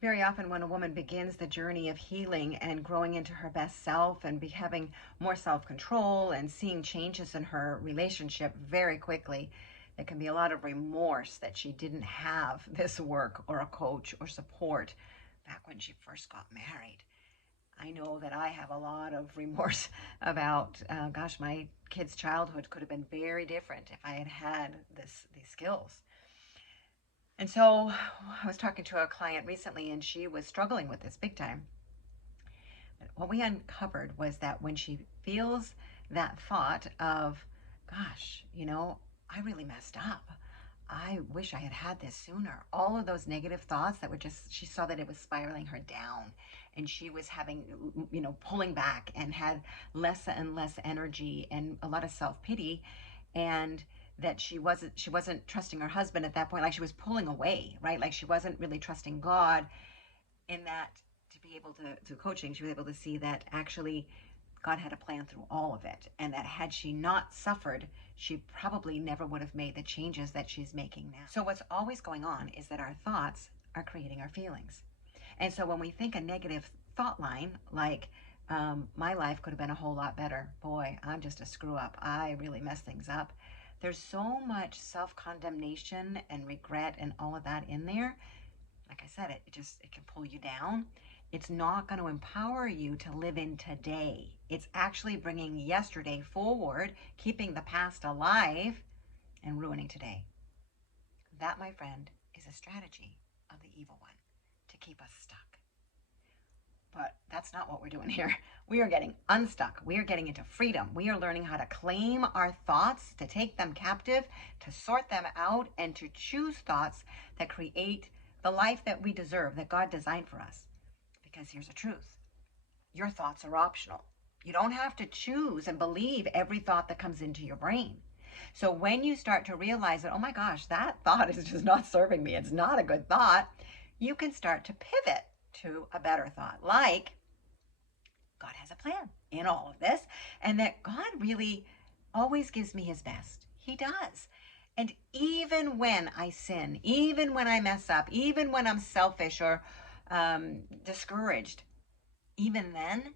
Very often when a woman begins the journey of healing and growing into her best self and having more self-control and seeing changes in her relationship very quickly, there can be a lot of remorse that she didn't have this work or a coach or support back when she first got married. I know that I have a lot of remorse about, gosh, my kid's childhood could have been very different if I had had these skills. And so I was talking to a client recently and she was struggling with this big time. But what we uncovered was that when she feels that thought of, gosh, I really messed up. I wish I had had this sooner. All of those negative thoughts that were just, she saw that it was spiraling her down and she was having, pulling back and had less and less energy and a lot of self-pity. And that she wasn't trusting her husband at that point, like she was pulling away, right? Like she wasn't really trusting God in that. To be able to, through coaching, she was able to see that actually God had a plan through all of it, and that had she not suffered, she probably never would have made the changes that she's making now. So what's always going on is that our thoughts are creating our feelings. And so when we think a negative thought line like, my life could have been a whole lot better, boy, I'm just a screw up, I really messed things up, there's so much self-condemnation and regret and all of that in there. Like I said, it can pull you down. It's not going to empower you to live in today. It's actually bringing yesterday forward, keeping the past alive, and ruining today. That, my friend, is a strategy of the evil one to keep us stuck. But that's not what we're doing here. We are getting unstuck. We are getting into freedom. We are learning how to claim our thoughts, to take them captive, to sort them out, and to choose thoughts that create the life that we deserve, that God designed for us. Because here's the truth. Your thoughts are optional. You don't have to choose and believe every thought that comes into your brain. So when you start to realize that, oh my gosh, that thought is just not serving me, it's not a good thought, you can start to pivot to a better thought, like God has a plan in all of this, and that God really always gives me his best. He does. And even when I sin, even when I mess up, even when I'm selfish or discouraged, even then,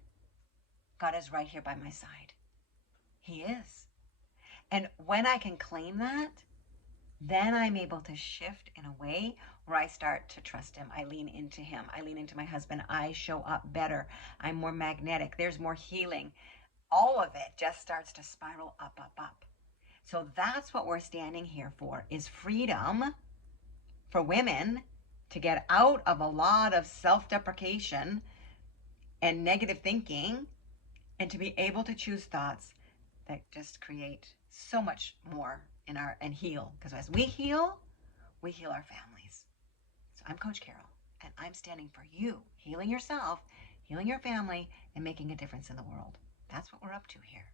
God is right here by my side. He is. And when I can claim that, then I'm able to shift in a way where I start to trust him. I lean into him. I lean into my husband. I show up better. I'm more magnetic. There's more healing. All of it just starts to spiral up, up, up. So that's what we're standing here for, is freedom for women to get out of a lot of self-deprecation and negative thinking and to be able to choose thoughts that just create so much more in our and heal. Because as we heal our families. So I'm Coach Carol, and I'm standing for you, healing yourself, healing your family, and making a difference in the world. That's what we're up to here.